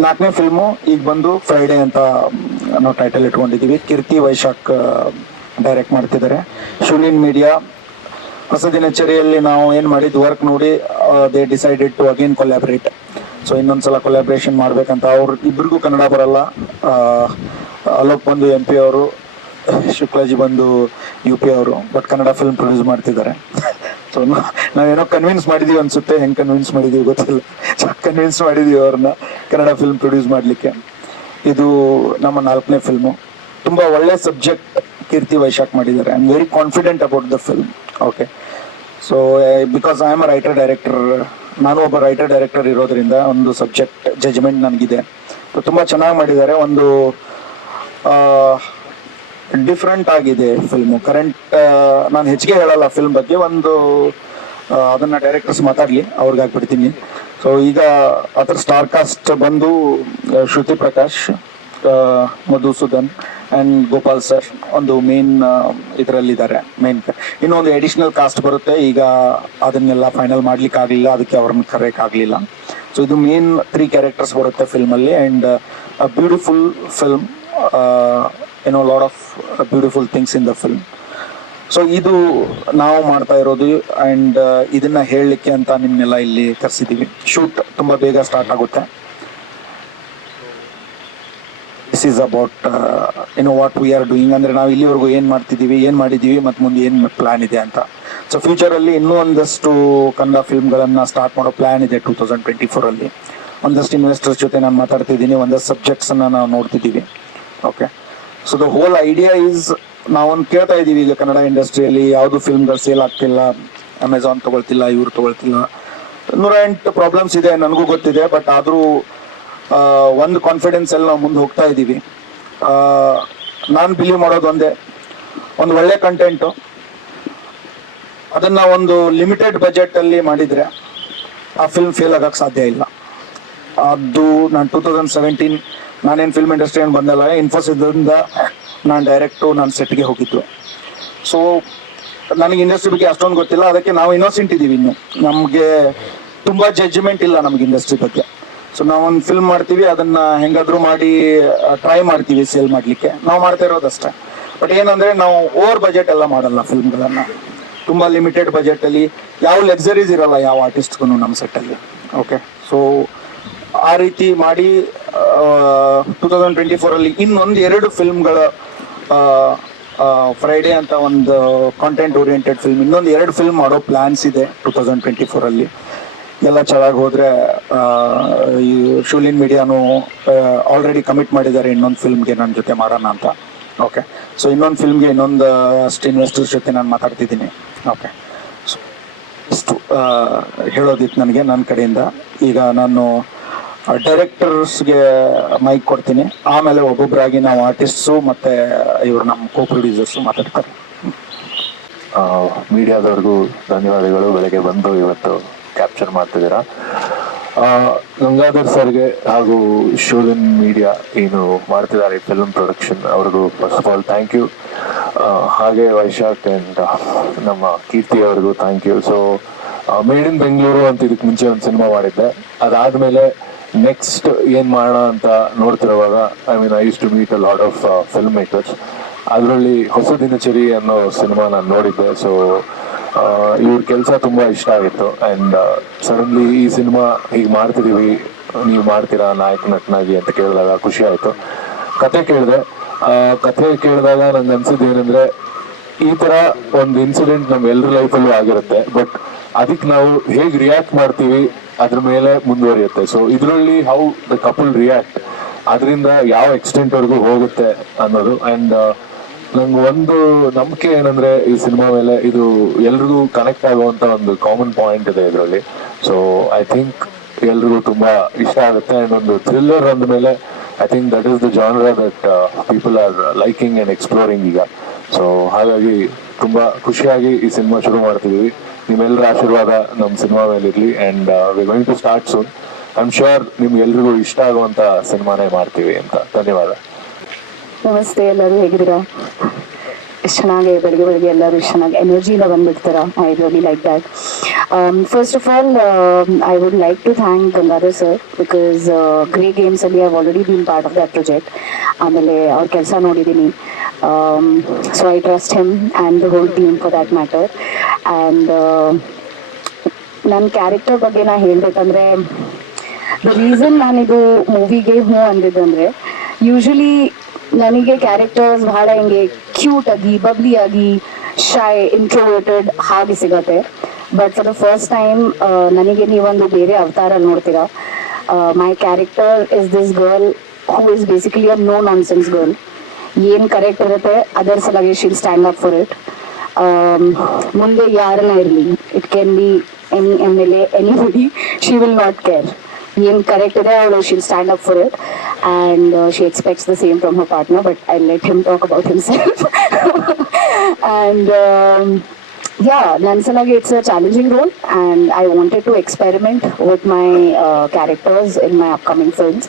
ನಾಲ್ಕನೇ ಫಿಲ್ಮು ಈಗ ಬಂದು ಫ್ರೈಡೇ ಅಂತ ನಾವು ಟೈಟಲ್ ಇಟ್ಕೊಂಡಿದ್ದೀವಿ. ಕೀರ್ತಿ ವೈಶಾಖ್ ಡೈರೆಕ್ಟ್ ಮಾಡ್ತಿದ್ದಾರೆ. ಶೂಲಿನ್ ಮೀಡಿಯಾ ಹೊಸ ದಿನಚರಿಯಲ್ಲಿ ನಾವು ಏನು ಮಾಡಿದ್ದು ವರ್ಕ್ ನೋಡಿ they decided to again collaborate so ಇನ್ನೊಂದ್ಸಲ ಕೊಲ್ಯಾಬ್ರೇಷನ್ ಮಾಡ್ಬೇಕಂತ ಅವ್ರು, ಇಬ್ರಿಗೂ ಕನ್ನಡ ಬರಲ್ಲ. ಅಲೋಕ್ ಬಂದು ಎಂ ಪಿ ಅವರು, ಶುಕ್ಲಾಜಿ ಬಂದು ಯು ಪಿ ಅವರು ಬಟ್ ಕನ್ನಡ ಫಿಲ್ಮ್ ಪ್ರೊಡ್ಯೂಸ್ ಮಾಡ್ತಿದ್ದಾರೆ. ಸೊ ನಾವೇನೋ ಕನ್ವಿನ್ಸ್ ಮಾಡಿದೀವಿ ಅನ್ಸುತ್ತೆ. ಹೆಂಗ್ ಕನ್ವಿನ್ಸ್ ಮಾಡಿದೀವಿ ಗೊತ್ತಿಲ್ಲ. ಕನ್ವಿನ್ಸ್ ಮಾಡಿದೀವಿ ಅವ್ರನ್ನ ಕನ್ನಡ ಫಿಲ್ಮ್ ಪ್ರೊಡ್ಯೂಸ್ ಮಾಡಲಿಕ್ಕೆ. ಇದು ನಮ್ಮ ನಾಲ್ಕನೇ ಫಿಲ್ಮು ತುಂಬಾ ಒಳ್ಳೆ ಸಬ್ಜೆಕ್ಟ್ ಕೀರ್ತಿ ವೈಶಾಖ್ ಮಾಡಿದ್ದಾರೆ. I am very confident about the film okay so because I am a writer director ನಾನು ಒಬ್ಬ ರೈಟರ್ ಡೈರೆಕ್ಟರ್ ಇರೋದ್ರಿಂದ ಒಂದು ಸಬ್ಜೆಕ್ಟ್ ಜಜ್ಮೆಂಟ್ ನನಗಿದೆ. ತುಂಬಾ ಚೆನ್ನಾಗಿ ಮಾಡಿದ್ದಾರೆ. ಒಂದು ಡಿಫ್ರೆಂಟ್ ಆಗಿದೆ ಫಿಲ್ಮು ಕರೆಂಟ್ ನಾನು ಹೆಚ್ಚಿಗೆ ಹೇಳಲ್ಲ ಫಿಲ್ಮ್ ಬಗ್ಗೆ, ಒಂದು ಅದನ್ನ ಡೈರೆಕ್ಟರ್ಸ್ ಮಾತಾಡ್ಲಿ ಅವ್ರಿಗೆ ಹಾಕ್ಬಿಡ್ತೀನಿ ಸೊ ಈಗ ಅದರ ಸ್ಟಾರ್ ಕಾಸ್ಟ್ ಬಂದು ಶ್ರುತಿ ಪ್ರಕಾಶ್ ಮಧುಸೂದನ್ ಅಂಡ್ ಗೋಪಾಲ್ ಸರ್, ಒಂದು ಮೇನ್ ಇದರಲ್ಲಿದ್ದಾರೆ ಮೇನ್ ಇನ್ನೊಂದು ಎಡಿಷನಲ್ ಕಾಸ್ಟ್ ಬರುತ್ತೆ. ಈಗ ಅದನ್ನೆಲ್ಲ ಫೈನಲ್ ಮಾಡ್ಲಿಕ್ಕೆ ಆಗಲಿಲ್ಲ ಅದಕ್ಕೆ ಅವ್ರನ್ನ ಕರೆಯಕ್ ಆಗಲಿಲ್ಲ ಸೊ ಇದು ಮೇನ್ ತ್ರೀ ಕ್ಯಾರೆಕ್ಟರ್ಸ್ ಬರುತ್ತೆ ಫಿಲ್ಮ್ ಅಲ್ಲಿ ಅಂಡ್ ಬ್ಯೂಟಿಫುಲ್ ಫಿಲ್ಮ್ ಏನೋ lot of beautiful things in the film so ಇದು ನಾವು ಮಾಡ್ತಾ ಇರೋದು ಆ್ಯಂಡ್ ಇದನ್ನ ಹೇಳಲಿಕ್ಕೆ ಅಂತ ನಿಮ್ಮನ್ನೆಲ್ಲ ಇಲ್ಲಿ ಕರೆಸಿದ್ದೀವಿ ಶೂಟ್ ತುಂಬ ಬೇಗ ಸ್ಟಾರ್ಟ್ ಆಗುತ್ತೆ. ದಿಸ್ ಈಸ್ ಅಬೌಟ್ ಏನೋ ವಾಟ್ ವಿ ಆರ್ ಡೂಯಿಂಗ್ ಅಂದರೆ ನಾವು ಇಲ್ಲಿವರೆಗೂ ಏನು ಮಾಡ್ತಿದ್ದೀವಿ, ಏನು ಮಾಡಿದ್ದೀವಿ, ಮತ್ತು ಮುಂದೆ ಏನು ಪ್ಲ್ಯಾನ್ ಇದೆ ಅಂತ. ಸೊ ಫ್ಯೂಚರಲ್ಲಿ ಇನ್ನೂ ಒಂದಷ್ಟು ಕನ್ನಡ ಫಿಲ್ಮ್ಗಳನ್ನು ಸ್ಟಾರ್ಟ್ ಮಾಡೋ ಪ್ಲಾನ್ ಇದೆ ಟೂ ತೌಸಂಡ್ ಟ್ವೆಂಟಿ ಫೋರಲ್ಲಿ ಒಂದಷ್ಟು ಇನ್ವೆಸ್ಟರ್ಸ್ ಜೊತೆ ನಾನು ಮಾತಾಡ್ತಿದ್ದೀನಿ, ಒಂದಷ್ಟು ಸಬ್ಜೆಕ್ಟ್ಸ್ ಅನ್ನ ನಾವು ನೋಡ್ತಿದ್ದೀವಿ. Okay so the whole idea is ನಾವೊಂದು ಕೇಳ್ತಾ ಇದೀವಿ ಈಗ ಕನ್ನಡ ಇಂಡಸ್ಟ್ರಿಯಲ್ಲಿ, ಯಾವುದು ಫಿಲ್ಮ್ಗಳು ಸೇಲ್ ಆಗ್ತಿಲ್ಲ ಅಮೆಝಾನ್ ತಗೊಳ್ತಿಲ್ಲ, ಇವ್ರು ತಗೊಳ್ತಿಲ್ಲ. ನೂರ ಎಂಟು ಪ್ರಾಬ್ಲಮ್ಸ್ ಇದೆ, ನನಗೂ ಗೊತ್ತಿದೆ ಬಟ್ ಆದರೂ ಒಂದು ಕಾನ್ಫಿಡೆನ್ಸ್ ಅಲ್ಲಿ ನಾವು ಮುಂದೆ ಹೋಗ್ತಾ ಇದ್ದೀವಿ. ನಾನು ಬಿಲೀವ್ ಮಾಡೋದು ಒಂದೇ, ಒಂದು ಒಳ್ಳೆ ಕಂಟೆಂಟು ಅದನ್ನ ಒಂದು ಲಿಮಿಟೆಡ್ ಬಜೆಟ್ ಅಲ್ಲಿ ಮಾಡಿದ್ರೆ, ಆ ಫಿಲ್ಮ್ ಫೇಲ್ ಆಗಕ್ಕೆ ಸಾಧ್ಯ ಇಲ್ಲ. ಅದು ನಾನು ಟೂ ತೌಸಂಡ್ ಸೆವೆಂಟೀನ್ ನಾನೇನು ಫಿಲ್ಮ್ ಇಂಡಸ್ಟ್ರಿ ಏನು ಬಂದಲ್ಲ ಇನ್ಫೋಸಿಸ್ದಿಂದ ನಾನು ಡೈರೆಕ್ಟು ನಾನು ಸೆಟ್ಗೆ ಹೋಗಿದ್ದು. ಸೊ ನನಗೆ ಇಂಡಸ್ಟ್ರಿ ಬಗ್ಗೆ ಅಷ್ಟೊಂದು ಗೊತ್ತಿಲ್ಲ, ಅದಕ್ಕೆ ನಾವು ಇನ್ನೋಸೆಂಟ್ ಇದ್ದೀವಿ ಇನ್ನು. ನಮಗೆ ತುಂಬ ಜಡ್ಜ್ಮೆಂಟ್ ಇಲ್ಲ ನಮಗೆ ಇಂಡಸ್ಟ್ರಿ ಬಗ್ಗೆ. ಸೊ ನಾವು ಒಂದು ಫಿಲ್ಮ್ ಮಾಡ್ತೀವಿ, ಅದನ್ನ ಹೆಂಗಾದ್ರೂ ಮಾಡಿ ಟ್ರೈ ಮಾಡ್ತೀವಿ ಸೇಲ್ ಮಾಡಲಿಕ್ಕೆ. ನಾವು ಮಾಡ್ತಾ ಇರೋದಷ್ಟೇ ಬಟ್ ಏನಂದ್ರೆ, ನಾವು ಓವರ್ ಬಜೆಟ್ ಎಲ್ಲ ಮಾಡಲ್ಲ ಫಿಲ್ಮ್ಗಳನ್ನು ತುಂಬಾ ಲಿಮಿಟೆಡ್ ಬಜೆಟ್ ಅಲ್ಲಿ, ಯಾವ ಲಕ್ಸರೀಸ್ ಇರಲ್ಲ ಯಾವ ಆರ್ಟಿಸ್ಟ್ಗೂ ನಮ್ಮ ಸೆಟ್ ಅಲ್ಲಿ. ಓಕೆ ಸೊ ಆ ರೀತಿ ಮಾಡಿ ಟೂ ತೌಸಂಡ್ ಟ್ವೆಂಟಿ ಫೋರ್ ಅಲ್ಲಿ ಇನ್ನೊಂದು ಎರಡು ಫಿಲ್ಮ್ಗಳ ಫ್ರೈಡೇ ಅಂತ ಒಂದು ಕಾಂಟೆಂಟ್ ಓರಿಯೆಂಟೆಡ್ ಫಿಲ್ಮ್ ಇನ್ನೊಂದು ಎರಡು ಫಿಲ್ಮ್ ಮಾಡೋ ಪ್ಲಾನ್ಸ್ ಇದೆ ಟೂ ತೌಸಂಡ್ ಟ್ವೆಂಟಿ ಫೋರ್ ಅಲ್ಲಿ. ಎಲ್ಲ ಚೆನ್ನಾಗಿ ಹೋದರೆ ಈ ಶೂಲಿನ್ ಮೀಡಿಯಾನು ಆಲ್ರೆಡಿ ಕಮಿಟ್ ಮಾಡಿದ್ದಾರೆ ಇನ್ನೊಂದು ಫಿಲ್ಮ್ಗೆ ನನ್ನ ಜೊತೆ ಮಾಡೋಣ ಅಂತ. ಓಕೆ ಸೊ ಇನ್ನೊಂದು ಫಿಲ್ಮ್ಗೆ ಇನ್ನೊಂದು ಅಷ್ಟು ಇನ್ವೆಸ್ಟರ್ಸ್ ಜೊತೆ ನಾನು ಮಾತಾಡ್ತಿದ್ದೀನಿ. ಓಕೆ ಇಷ್ಟು ಆ, ಹೇಳೋದಿತ್ತು ನನಗೆ ನನ್ನ ಕಡೆಯಿಂದ. ಈಗ ನಾನು ಡೈರೆಕ್ಟರ್ಸ್ಗೆ ಮೈಕ್ ಕೊಡ್ತೀನಿ. ಆಮೇಲೆ ಒಬ್ಬೊಬ್ಬರಾಗಿ ನಾವು ಆರ್ಟಿಸ್ಟು ಮತ್ತೆ ಇವರು ನಮ್ಮ ಕೋ ಪ್ರೊಡ್ಯೂಸರ್ಸು ಮಾತಾಡ್ತಾರೆ ಮೀಡಿಯಾದವ್ರಿಗೂ ಧನ್ಯವಾದಗಳು. ಬೆಳಗ್ಗೆ ಬಂದು ಇವತ್ತು ಕ್ಯಾಪ್ಚರ್ ಮಾಡ್ತಿದ್ದೀರಾ. ಗಂಗಾಧರ್ ಸರ್ಗೆ ಹಾಗೂ ಶೋಲಿನ್ ಮೀಡಿಯಾ ಏನು ಮಾಡ್ತಿದ್ದಾರೆ ಫಿಲ್ಮ್ ಪ್ರೊಡಕ್ಷನ್ ಅವ್ರಿಗೂ first of all thank you ಹಾಗೆ ವೈಶಾಖ್ ಅಂಡ್ ನಮ್ಮ ಕೀರ್ತಿ ಅವ್ರಿಗೂ thank you so made in Bengaluru ಅಂತ ಇದಕ್ಕೆ ಮುಂಚೆ ಒಂದು ಸಿನಿಮಾ ಮಾಡಿದ್ದೆ. ಅದಾದ್ಮೇಲೆ ನೆಕ್ಸ್ಟ್ ಏನ್ ಮಾಡೋಣ ಅಂತ ನೋಡ್ತಿರುವಾಗ I mean I use to meet a lot of film makers ಅದರಲ್ಲಿ ಹೊಸ ದಿನಚರಿ ಅನ್ನೋ ಸಿನಿಮಾ ನಾನು ನೋಡಿದ್ದೆ. ಸೊ ಇವ್ರ ಕೆಲಸ ತುಂಬಾ ಇಷ್ಟ ಆಗಿತ್ತು. ಅಂಡ್ ಸಡನ್ಲಿ ಈ ಸಿನಿಮಾ ಹೀಗೆ ಮಾಡ್ತಿದೀವಿ, ನೀವು ಮಾಡ್ತೀರಾ ನಾಯಕ ನಟನಾಗಿ ಅಂತ ಕೇಳಿದಾಗ ಖುಷಿ ಆಯ್ತು. ಕತೆ ಕೇಳಿದೆ. ಕತೆ ಕೇಳಿದಾಗ ನಂಗೆ ಅನ್ಸಿದ್ದು ಏನಂದ್ರೆ, ಈ ತರ ಒಂದು ಇನ್ಸಿಡೆಂಟ್ ನಮ್ಮ ಎಲ್ಲರ ಲೈಫಲ್ಲೂ ಆಗಿರುತ್ತೆ. ಬಟ್ ಅದಕ್ಕೆ ನಾವು ಹೇಗೆ ರಿಯಾಕ್ಟ್ ಮಾಡ್ತೀವಿ ಅದ್ರ ಮೇಲೆ ಮುಂದುವರಿಯುತ್ತೆ. ಸೊ ಇದರಲ್ಲಿ ಹೌ ದ ಕಪಲ್ ರಿಯಾಕ್ಟ್ ಅದರಿಂದ ಯಾವ ಎಕ್ಸ್ಟೆಂಟ್ ವರೆಗೂ ಹೋಗುತ್ತೆ ಅನ್ನೋದು. ಅಂಡ್ ನಂಗೆ ಒಂದು ನಂಬಿಕೆ ಏನಂದ್ರೆ ಈ ಸಿನಿಮಾ ಮೇಲೆ ಇದು ಎಲ್ರಿಗೂ ಕನೆಕ್ಟ್ ಆಗುವಂತ ಒಂದು ಕಾಮನ್ ಪಾಯಿಂಟ್ ಇದೆ ಇದರಲ್ಲಿ. ಸೊ ಐ ಥಿಂಕ್ ಎಲ್ರಿಗೂ ತುಂಬಾ ಇಷ್ಟ ಆಗುತ್ತೆ. ಅಂಡ್ ಒಂದು ಥ್ರಿಲ್ಲರ್ ಅಂದ ಮೇಲೆ I think that is the genre that people are liking and exploring ಈಗ. ಸೊ ಹಾಗಾಗಿ ತುಂಬಾ ಖುಷಿಯಾಗಿ ಈ ಸಿನಿಮಾ ಶುರು ಮಾಡ್ತಿದೀವಿ. ನಿಮ್ಮೆಲ್ಲರ ಆಶೀರ್ವಾದ ನಮ್ಮ ಸಿನಿಮಾ ಮೇಲೆ ಇರಲಿ and we going to start soon I am ನಿಮ್ಗೆ ಎಲ್ರಿಗೂ ಇಷ್ಟ ಆಗುವಂತ ಸಿನಿಮಾನೇ ಮಾಡ್ತೀವಿ ಅಂತ. ಧನ್ಯವಾದ. ನಮಸ್ತೆ, ಎಲ್ಲರೂ ಹೇಗಿದ್ದೀರಾ? ಎಷ್ಟು ಚೆನ್ನಾಗಿ ಬೆಳಿಗ್ಗೆ ಬೆಳಿಗ್ಗೆ ಎಲ್ಲರೂ ಇಷ್ಟು ಚೆನ್ನಾಗಿ ಎನರ್ಜಿಯಿಂದ ಬಂದ್ಬಿಡ್ತಾರ? I really like that first of all I would like to thank Gangadhar sir because grey games Grey Games ಅಲ್ಲಿ I already been part of that project. ಆಮೇಲೆ ಅವ್ರ ಕೆಲಸ ನೋಡಿದ್ದೀನಿ. So I trust him and the whole team for that matter and ನನ್ನ character ಬಗ್ಗೆ ನಾ ಹೇಳ್ಬೇಕಂದ್ರೆ the reason ನಾನಿದು ಮೂವಿಗೆ ಹ್ಞೂ ಅಂದಿದ್ದಂದ್ರೆ ಯೂಶಲಿ ನನಗೆ ಕ್ಯಾರೆಕ್ಟರ್ಸ್ ಬಹಳ ಹಿಂಗೆ ಕ್ಯೂಟ್ ಆಗಿ ಬಬ್ಲಿ ಆಗಿ ಶೈ ಇಂಟ್ರೋವರ್ಟೆಡ್ ಹಾಗೆ ಸಿಗತ್ತೆ. But for the first time ನನಗೆ ನೀವೊಂದು ಬೇರೆ ಅವತಾರ ನೋಡ್ತೀರಾ. My character is this girl who is basically a no nonsense girl ಏನು ಕರೆಕ್ಟ್ ಇರುತ್ತೆ ಅದರ ಸಲುವಾಗಿ she'll stand up for it ಮುಂದೆ ಯಾರನ್ನ ಇರಲಿ it can be any M L A anybody she will not care ಏನ್ ಕರೆಕ್ಟ್ ಇದೆ ಅವಳು she'll stand up for it and she expects the same from her partner but I let him talk about himself and yeah ನನ್ನ ಸಲಾಗಿ it's a challenging role and I wanted to experiment with my characters in my upcoming films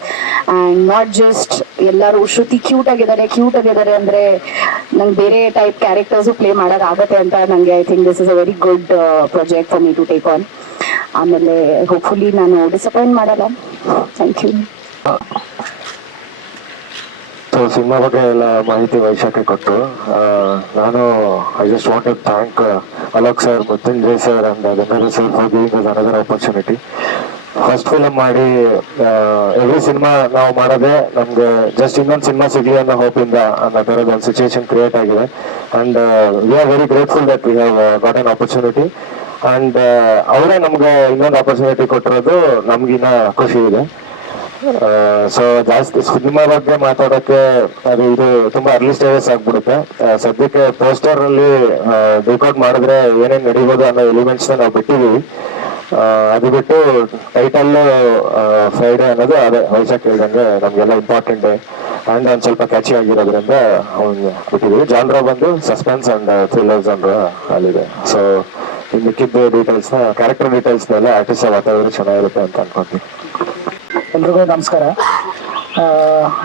and not just ಎಲ್ಲರೂ Shruti cute ಆಗಿದ್ದಾರೆ cute ಆಗಿದ್ದಾರೆ ಅಂದರೆ ನಂಗೆ ಬೇರೆ type characters play ಮಾಡೋಕ್ಕಾಗತ್ತೆ ಅಂತ ನಂಗೆ I think this is a very good project for me to take on ಆಮೇಲೆ ಹೋಪ್ಫುಲಿ ನಾನು ಡಿಸಪಾಯಿಂಟ್ ಮಾಡಲ್ಲ. ಥ್ಯಾಂಕ್ ಯು ಸೊ ಸಿನಿಮಾ ಬಗ್ಗೆ ಎಲ್ಲ ಮಾಹಿತಿ ವೈಶಾಖೆ ಕೊಟ್ಟು ನಾನು I just want to thank Alok sir Mrityunjay sir and Gangadhar sir giving us another opportunity first film ಮಾಡಿ ಎವ್ರಿ ಸಿನಿಮಾ ನಾವು ಮಾಡೋದೇ ನಮ್ಗೆ ಜಸ್ಟ್ ಇನ್ನೊಂದು ಸಿನಿಮಾ ಸಿಗ್ಲಿ ಅನ್ನೋ ಹೋಪಿಂದ ಅನ್ನೋ ಥರದ ಒಂದು ಸಿಚುವೇಶನ್ ಕ್ರಿಯೇಟ್ ಆಗಿದೆ. And we are very grateful that we have got an opportunity and ಅವರೇ ನಮ್ಗೆ ಇನ್ನೊಂದು ಆಪರ್ಚುನಿಟಿ ಕೊಟ್ಟಿರೋದು ನಮ್ಗಿನ್ನ ಖುಷಿ ಇದೆ. ಸೊ ಜಾಸ್ತಿ ಸಿನಿಮಾ ಬಗ್ಗೆ ಮಾತಾಡೋಕೆ ಅದು ಇದು ತುಂಬಾ ಅರ್ಲಿ ಸ್ಟೇಜಸ್ ಆಗ್ಬಿಡುತ್ತೆ. ಸದ್ಯಕ್ಕೆ ಪೋಸ್ಟರ್ ಅಲ್ಲಿ ಡಿಕೋಡ್ ಮಾಡಿದ್ರೆ ಏನೇನ್ ನಡೀಬೋದು ಅನ್ನೋ ಎಲಿಮೆಂಟ್ಸ್ ನಾವು ಬಿಟ್ಟಿದೀವಿ. ಅದು ಬಿಟ್ಟು ಟೈಟಲ್ ಫ್ರೈಡೆ ಅನ್ನೋದು ಅದೇ ವೈಶಾಖ್ ಹೇಳ್ದಂಗೆ ನಮ್ಗೆಲ್ಲ ಇಂಪಾರ್ಟೆಂಟ್ ಅಂಡ್ ಒಂದ್ ಸ್ವಲ್ಪ ಕ್ಯಾಚಿ ಆಗಿರೋದ್ರಿಂದ ಅವ್ನು ಬಿಟ್ಟಿದೀವಿ. ಜಾನ್ರ ಬಂದು ಸಸ್ಪೆನ್ಸ್ ಅಂಡ್ ಥ್ರಿಲ್ಲರ್ ಜಾನ್ರ ಅಲ್ಲಿದೆ. ಸೊ ಮಿಕ್ಕಿದ್ದ ಡೀಟೇಲ್ಸ್ನ ಕ್ಯಾರೆಕ್ಟರ್ ಡೀಟೇಲ್ಸ್ ನೆಲ್ಲ ಆರ್ಟಿಸ್ಟ್ ಮಾತಾಡಿದ್ರೆ ಚೆನ್ನಾಗಿರುತ್ತೆ ಅಂತ ಅನ್ಕೊಂತೀನಿ. ಎಲ್ರಿಗೂ ನಮಸ್ಕಾರ.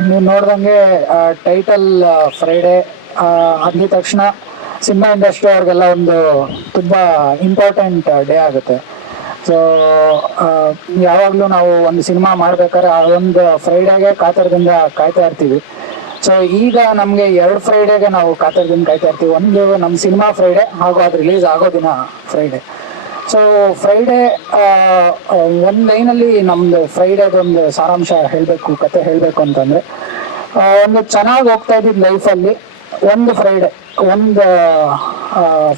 ನೀವು ನೋಡ್ದಂಗೆ ಟೈಟಲ್ ಫ್ರೈಡೇ ಅಂದ ತಕ್ಷಣ ಸಿನಿಮಾ ಇಂಡಸ್ಟ್ರಿ ಅವ್ರಿಗೆಲ್ಲ ಒಂದು ತುಂಬ ಇಂಪಾರ್ಟೆಂಟ್ ಡೇ ಆಗುತ್ತೆ. ಸೊ ಯಾವಾಗಲೂ ನಾವು ಒಂದು ಸಿನಿಮಾ ಮಾಡ್ಬೇಕಾದ್ರೆ ಆ ಒಂದು ಫ್ರೈಡೇಗೆ ಕಾತರದಿಂದ ಕಾಯ್ತಾ ಇರ್ತೀವಿ. ಸೊ ಈಗ ನಮಗೆ ಎರಡು ಫ್ರೈಡೇಗೆ ನಾವು ಕಾತರದಿಂದ ಕಾಯ್ತಾ ಇರ್ತೀವಿ. ಒಂದು ನಮ್ಮ ಸಿನಿಮಾ ಫ್ರೈಡೆ ಹಾಗೂ ಅದು ರಿಲೀಸ್ ಆಗೋ ದಿನ ಫ್ರೈಡೆ ಸೊ ಫ್ರೈಡೇ ಒಂದು ಲೈನಲ್ಲಿ ನಮ್ದು ಫ್ರೈಡೇದೊಂದು ಸಾರಾಂಶ ಹೇಳಬೇಕು, ಕತೆ ಹೇಳಬೇಕು ಅಂತಂದ್ರೆ ಒಂದು ಚೆನ್ನಾಗಿ ಹೋಗ್ತಾ ಇದ್ದಿದ್ದು ಲೈಫಲ್ಲಿ ಒಂದು ಫ್ರೈಡೇ ಒಂದು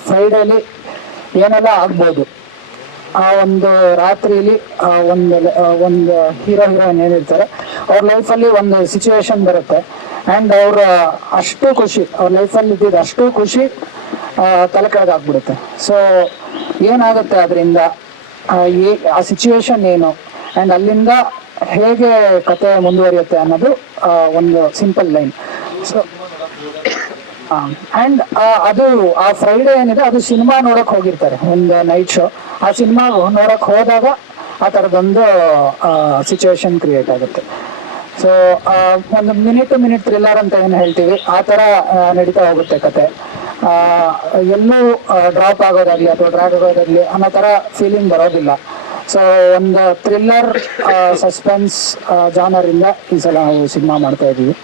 ಫ್ರೈಡೇಲಿ ಏನೆಲ್ಲ ಆಗ್ಬೋದು. ಆ ಒಂದು ರಾತ್ರಿಲಿ ಒಂದು ಒಂದು ಹೀರೋ ಹೀರೋಯಿನ್ ಏನಿರ್ತಾರೆ, ಅವ್ರ ಲೈಫಲ್ಲಿ ಒಂದು ಸಿಚುವೇಶನ್ ಬರುತ್ತೆ. ಆ್ಯಂಡ್ ಅವ್ರ ಅಷ್ಟು ಖುಷಿ, ಅವ್ರ ಲೈಫಲ್ಲಿ ಇದ್ದಿದ್ದು ಅಷ್ಟು ಖುಷಿ ತಲೆ ಕೆಳಗಾಗ್ಬಿಡುತ್ತೆ ಸೊ ಏನಾಗುತ್ತೆ ಅದರಿಂದ? ಆ ಸಿಚುವೇಶನ್ ಏನು? ಆ್ಯಂಡ್ ಅಲ್ಲಿಂದ ಹೇಗೆ ಕತೆ ಮುಂದುವರಿಯುತ್ತೆ ಅನ್ನೋದು ಒಂದು ಸಿಂಪಲ್ ಲೈನ್ ಸೊ ಅಂಡ್ ಅದು, ಆ ಫ್ರೈಡೆ ಏನಿದೆ, ಅದು ಸಿನಿಮಾ ನೋಡಕ್ ಹೋಗಿರ್ತಾರೆ, ಒಂದು ನೈಟ್ ಶೋ ಆ ಸಿನಿಮಾ ನೋಡಕ್ ಹೋದಾಗ ಆ ಥರದೊಂದು ಸಿಚುವೇಶನ್ ಕ್ರಿಯೇಟ್ ಆಗುತ್ತೆ. ಸೊ ಒಂದು ಮಿನಿಟ್ ಟು ಮಿನಿಟ್ ಥ್ರಿಲ್ಲರ್ ಅಂತ ಏನು ಹೇಳ್ತೀವಿ, ಆ ಥರ ನಡೀತಾ ಹೋಗುತ್ತೆ ಕತೆ ಎಲ್ಲೂ ಡ್ರಾಪ್ ಆಗೋದಾಗ್ಲಿ ಅಥವಾ ಡ್ರ್ಯಾಗ್ ಆಗೋದಾಗ್ಲಿ ಅನ್ನೋ ಥರ ಫೀಲಿಂಗ್ ಬರೋದಿಲ್ಲ. ಸೊ ಒಂದು ಥ್ರಿಲ್ಲರ್ ಸಸ್ಪೆನ್ಸ್ ಜಾನರ್ ಇಂದ ಈ ಸಲ ನಾವು ಸಿನಿಮಾ ಮಾಡ್ತಾ ಇದ್ದೀವಿ